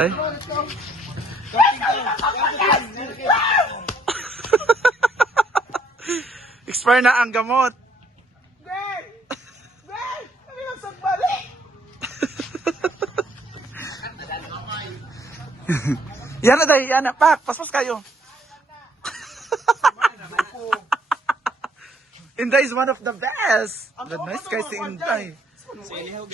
Ay. Expire na ang gamot. Ben! Ben! Kami lang sagbalik! Yan na dahil, yan na. Pak, paspas kayo. Inday is one of the best. The nice guy si Inday.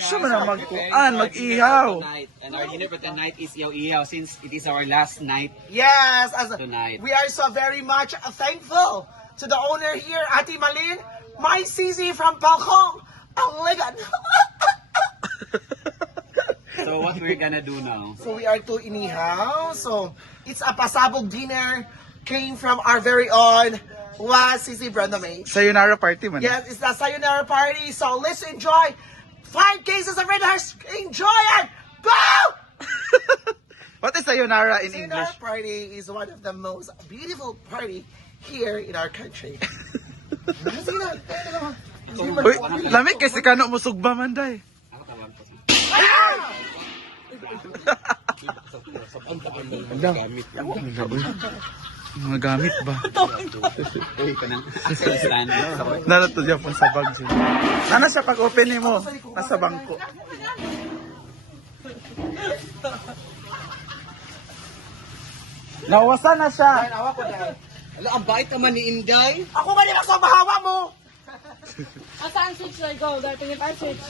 Siya man ang magkuan, mag-ihaw. And our dinner for tonight is ihaw since it is our last night Yes! tonight. We are so very much thankful to the owner here, Ate Malin, my Sisi from Palkong, Aligan. So what we're gonna do now? So we are to inihaw. So it's a pasabog dinner came from our very own Sisi Brenda May. Sayonara party man. Yes, it's the sayonara party. So let's enjoy 5 cases of red horse. Enjoy it. Go! What is sayonara in Sayonara English? party is one of the most beautiful party here in our country. Sige na. Uy, lamig kasi kano mo sugba man day. Mga gamit ba? Nanato diyan po sa bag siya. Nana siya pag open mo? Nasa bangko. Nawasan na siya. Ala, ang bait naman ni Inday. Ako ba nila sa bahawa mo? Asaan switch na ikaw? Dahil tingin tayo switch.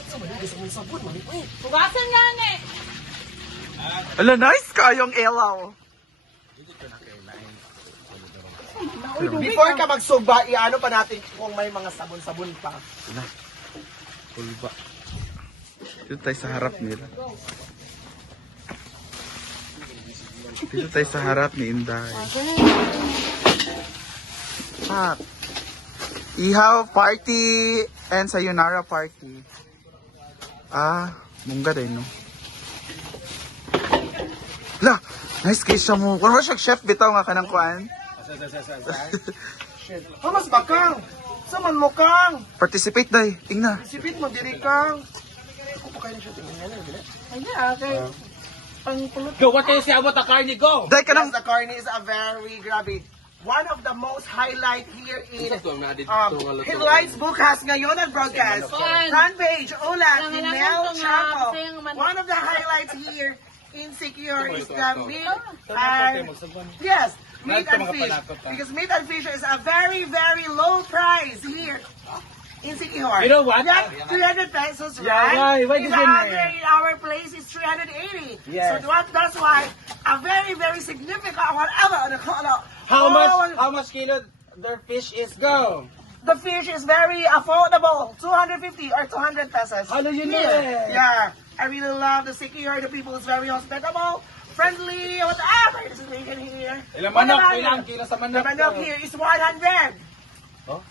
Hugasan nga na eh. Ala, nice kayong elaw. Before ka magsugba, iano pa natin kung may mga sabon-sabon pa. Pulba. Dito tayo sa harap nila. Dito tayo sa harap ni Inday. Pak. Ihaw party and sayonara party. Mungga din no. La, nice case siya mo. Kung siya chef bitaw nga kanang kuan. Hamas bakang? Saman mo kang? Participate day. Ingna. Sipit mo diri kang. Ako pa kayo siya tingnan yan. Hindi okay. Pangpulot. Go, what kayo siya about the carne, go! Day ka nang Yes, the carne is a very grabe. One of the most highlight here in Headlights Bukas ngayon ang broadcast. Front page, Ulan, Mel Chaco. One of the highlights here in Secure is the meat and yes, meat and fish. Because meat and fish is a very, very low price here in Secure. You know what? Yeah, 300 pesos, Yeah, right? why In is it in other, there? in our place is 380. Yes. So that's why a very, very significant whatever. How much kilo their fish is, go? The fish is very affordable, 250 or 200 pesos. How do you know Here. it? Yeah, I really love the Secure. The people is very hospitable, friendly, whatever is needed here. Ilang What manok? about Ilang it? kilo sa The manok? manok here is 100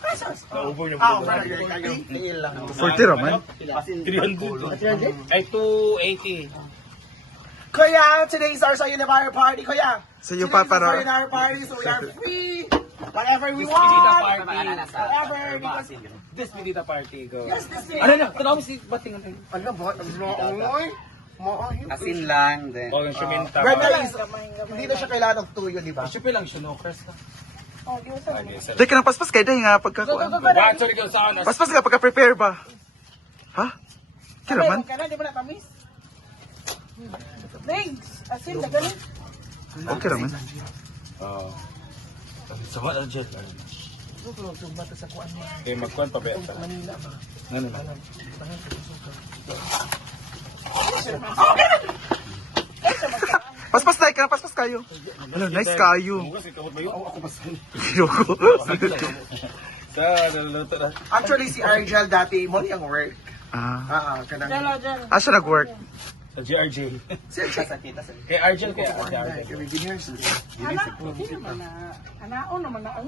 pesos. Oh, ilang. 40 raman. 300. Ay, 280. Kuya, today is our sayonara party, Kuya. So yung Today is our papara. sayonara party, so we are free. Whatever we Despedida want. party. Whatever. Because, Despedida party, go. yes, this is. Ano na? Tanaw mo si Bating. Ano ba? Asin lang, then. O yung suminta. Brenda is, hindi na siya kailangan ng tuyo, di ba? Siya lang siya, no? Chris. Day ka nang paspas kay day nga pagkakuan. Actually, kung saan. Paspas ka pagka-prepare ba? Ha? Kira man? Kaya di ba na tamis? Thanks. Asin, laganin. Okay raman. Sa mga jet. Okay, magkuhan pa ba? Ano na? Paspas tayo ka na, paspas kayo. Ano, nice kayo. Ayoko. Sa naluluto na. Actually, si Argel dati, mo niyang work. Jalo, jalo. Siya nag-work. Sa GRJ. Si Argel. Kay Argel, kay Argel. Anak, hindi naman na. Anaon naman na.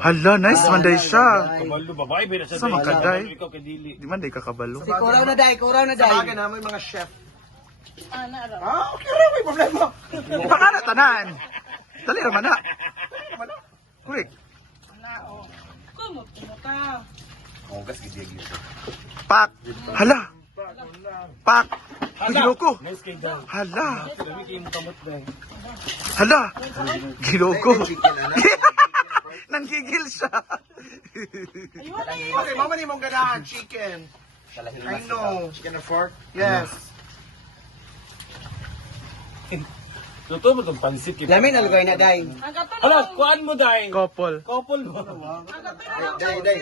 Hala, nice man day siya. Kabalo, babae, bina siya. Sa mga kaday. Ikaw kay Dili. Di man day kakabalo. Kuraw na day, kuraw na Sa day. bagay na, may mga chef. Ana, Okay rin, may problema. Baka na tanan. Dali raman na. Quick. Anao. Kumot mo ka. Pak. Hala. Pak. Ay, ginoko. Nice kay Dan. Hala. Sabi kayo mo kamot na. Hala. Ginoko. Nanggigil siya. Okay, mama ni mong ganahan, chicken. I know. Chicken and fork. Yes. Totoo mo itong pansit. Lamin na lugay na, day. Hala, kuhaan mo, Day. Couple. Couple mo. Day, day.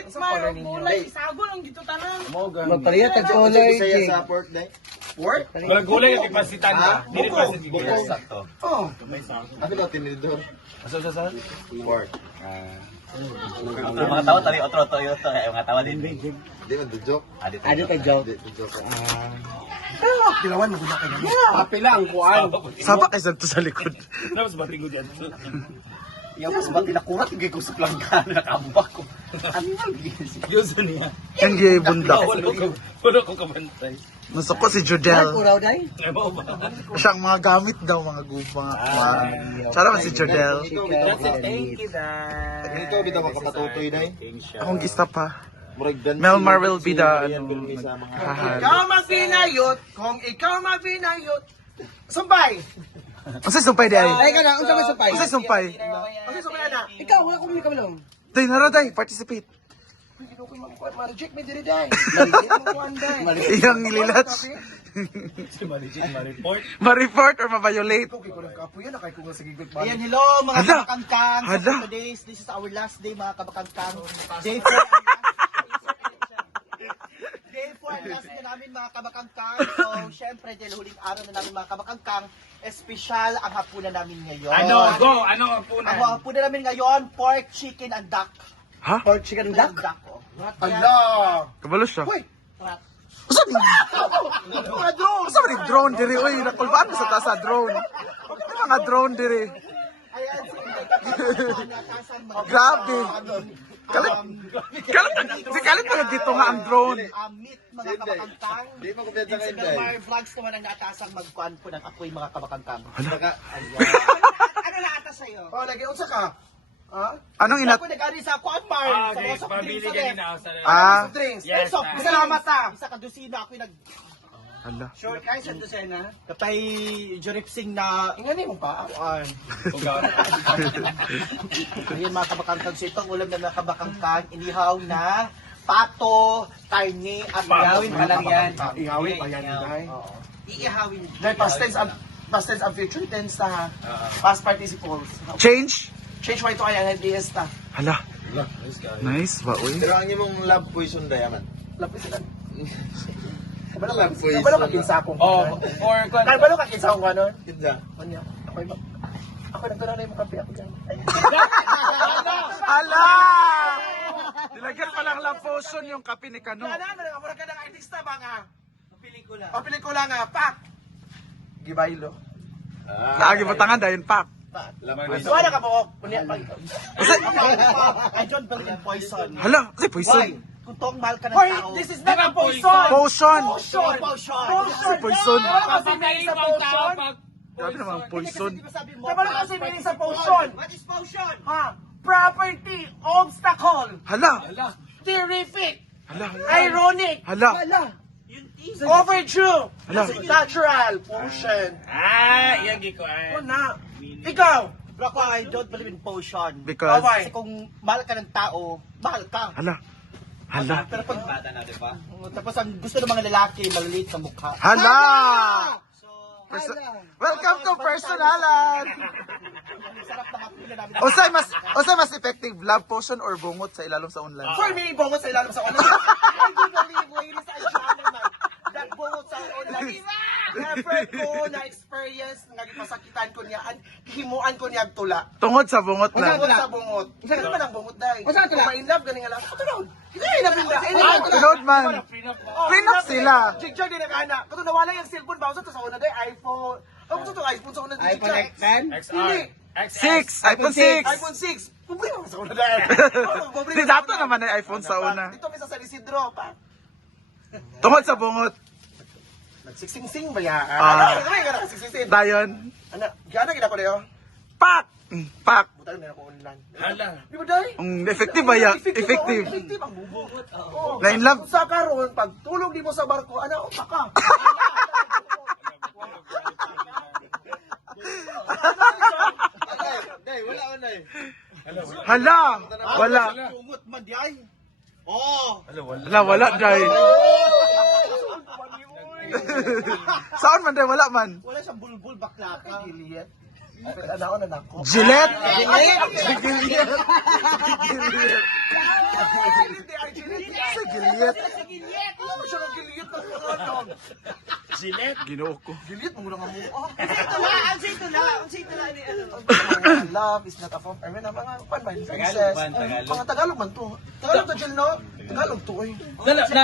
Mulay, isago lang dito tanan. Magpaliya tag color, day. Sa pork, day. Pork? Walang gulay at ipansitan ka. Hindi rin pansit gigil. Oh. Ano ba tinidor? Asa? Pork. Mga tao tali otro yung mga tawa din. Di ba, the joke? Adi ka joke. The joke. Kilawan, maguna ka naman. Papila ang kuan. Saba kay Santo sa likod. Tapos bating ko dyan. Yung mas ba tinakurat yung ko sa plangka nakabak ko. Ano yung Diyos niya. Ang gay bundak. Puno ko kabantay. Nasuko si Jodel. day? Ay, ba ba? Siya ang mga gamit daw, mga gupa. Tsara man si Jodel. Thank you, Dad. Ganito, bitaw makapatutoy, day. Akong gista pa. Murag dan. Melmar will be the Ikaw hahal. mabinayot, kung ikaw mabinayot, sumpay! Unsay sumpay di ay? Ay, ka na, unsa may supay? Unsay sumpay? Kasi sumpay na. Ikaw, wala ko muli ka malong. Day nara day, participate. Hindi ko ma-reject me diri day. Maligit mo ko anday. Iyang nililat. Si Marijit ma-report. Ma-report or ma-violate. Okay ko lang kapo yan, nakay ko nga sa gigot Ayan, hello mga Hala. kabakangkang. Hala. So this is our last day mga kabakangkang. Day 4 Day 4 ang last day namin mga kabakangkang. So, syempre, dahil huling araw na namin mga kabakangkang, espesyal ang hapunan namin ngayon. Ano? Go! Ano ang punan? Ang hapunan namin ngayon, pork, chicken, and duck. Ha? Pork, chicken, and duck? Oh. Allah! Kabalo siya. Uy! Usa ni? Usa man ni drone diri oy, nakulbaan mo sa taas sa drone. May mga drone diri. Ayan, Grabe. Kalit. Kalit pa dito nga ang drone. meet mga kabakangkang. Di pa ko biyad sa Si kayo, day. Belmar Vlogs naman ang naatasang magkuhan po ng apoy mga kabakangkang. Ano na atas sa'yo? Oh, lagi, unsa ka? Ha? Anong inat? Ako nag-ari sa kuhan, Mar. Sa Okay, mga soft pabili drinks ka ulit. rin ako sa... Ah, Soft drinks. Yes, Soft, ah. salamat ha. Isa ka dosina, ako yung nag... hala. Sure, kaya sa dosina. Kapay Joripsing na... Ingani mo pa. Ayun mga kabakangkang. So itong ulam na mga kabakangkang, inihaw na pato, karne, at Ihawin pa lang yan. Mga Ihawin pa yan, day. Oo. Iihawin. Dahil past tense ang future tense na ha. Past participles. Change? Change mo ito kaya ng DS ta. Hala. Nice ba oy? Pero ang imong love poison, day, aman. Lapit sila. Kabalo love poison. Kabalo ka kinsa akong Oh, or... Kabalo ka kinsa akong kanon? Kinsa? Kanya. Ako nagtala na yung kape ako dyan. Hala! Dilagyan pa lang lang potion yung kape ni Kano. Ano ka ka ng artista ba nga? Pelikula. O pelikula nga, pak! Gibaylo. Lagi mo tangan dahil pak. Love poison. Suwa na ka po. Kunya pa. I don't believe in poison. Hala, kasi poison. Why? Kung tong mahal ka ng Hoy, tao. this is not a poison! Potion. Poison! Poison! Kasi poison. Kasi meaning sa potion? Grabe naman, poison. Di ba sabi mo? Kabalo kasi meaning sa potion? What is potion? Ha? Property, obstacle, Hala. terrific, Hala. ironic, Hala. overdue, Hala. natural, potion. Ah, yan giko ay. Ano na? Ikaw! Pero ako, I don't believe in potion. Because, Okay. Kasi kung mahal ka ng tao, mahal ka. hala. Hala. Pero pag tapos ang gusto ng mga lalaki, maliliit sa mukha. Hala! So, Welcome to Personalan! sarap ng apila namin. Usay mas effective, love potion or bungot sa ilalom sa online? For me, bungot sa ilalim sa online. I do believe, ladies and gentlemen, that bungot sa online. Never ko na experience nga gipasakitan ko niya, himuan ko niya tula. Tungod sa bungot lang. Bungot sa bungot. Isa naman ang bungot dai. Kung ma-inlove ganing nga lang. Ito daw. Ito Tunod man. Prenup sila. Jig-jig din nagana. Kato nawala yung cellphone ba sa una dai iPhone. Ano to iPhone sa una dai? iPhone XN? Hindi. 6! iPhone 6! iPhone 6. Problema sa una dai. Di dato naman ay iPhone sa una. Dito may sa San Isidro pa. Tungod sa bungot. Nagsiksing-sing ba ya? Ah. Ano ka na siksing? Dayon. Ano? Gana gina ko dayo. Pak! Pak! Butang na ako online. Hala. Di ba dai? Effective ba ya? Effective. Effective ang bubungot. Oo. Na in love. Sa karon pag tulog di mo sa barko, ana utak ka. Hala! Wala. Tungot man di ay. Oh. Hala, wala, day. Saan man, day? Wala man. Wala siyang bulbul bakla ka. Giliet. Ano na nako. Gillette? Sa Gillette. Gillette. Ginoo ko. Giliet mo nga mo. Ang say tula ni ano. Love is not a form. I mean, mga pan Tagalog man, Tagalog. Mga Tagalog man to. Tagalog to, Jill, no? Tagalog to, eh.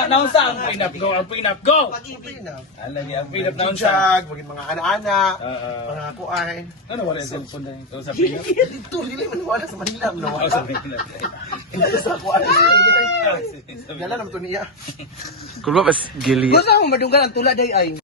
Naunsa ang Prenup, go. Ang prenup, go. Pag-ibig na. Alam niya, ang Prenup na unsa. Junjag, maging mga anak-anak, Oo. mga kuain. Ano wala yung cellphone na ito sa prenup? Dito, dili man wala sa Manila, no? Oo, sa prenup. Hindi sa kuain. Dala naman to niya. Kung ba, mas Gillette. Gusto mo madunggan ang tula day ay.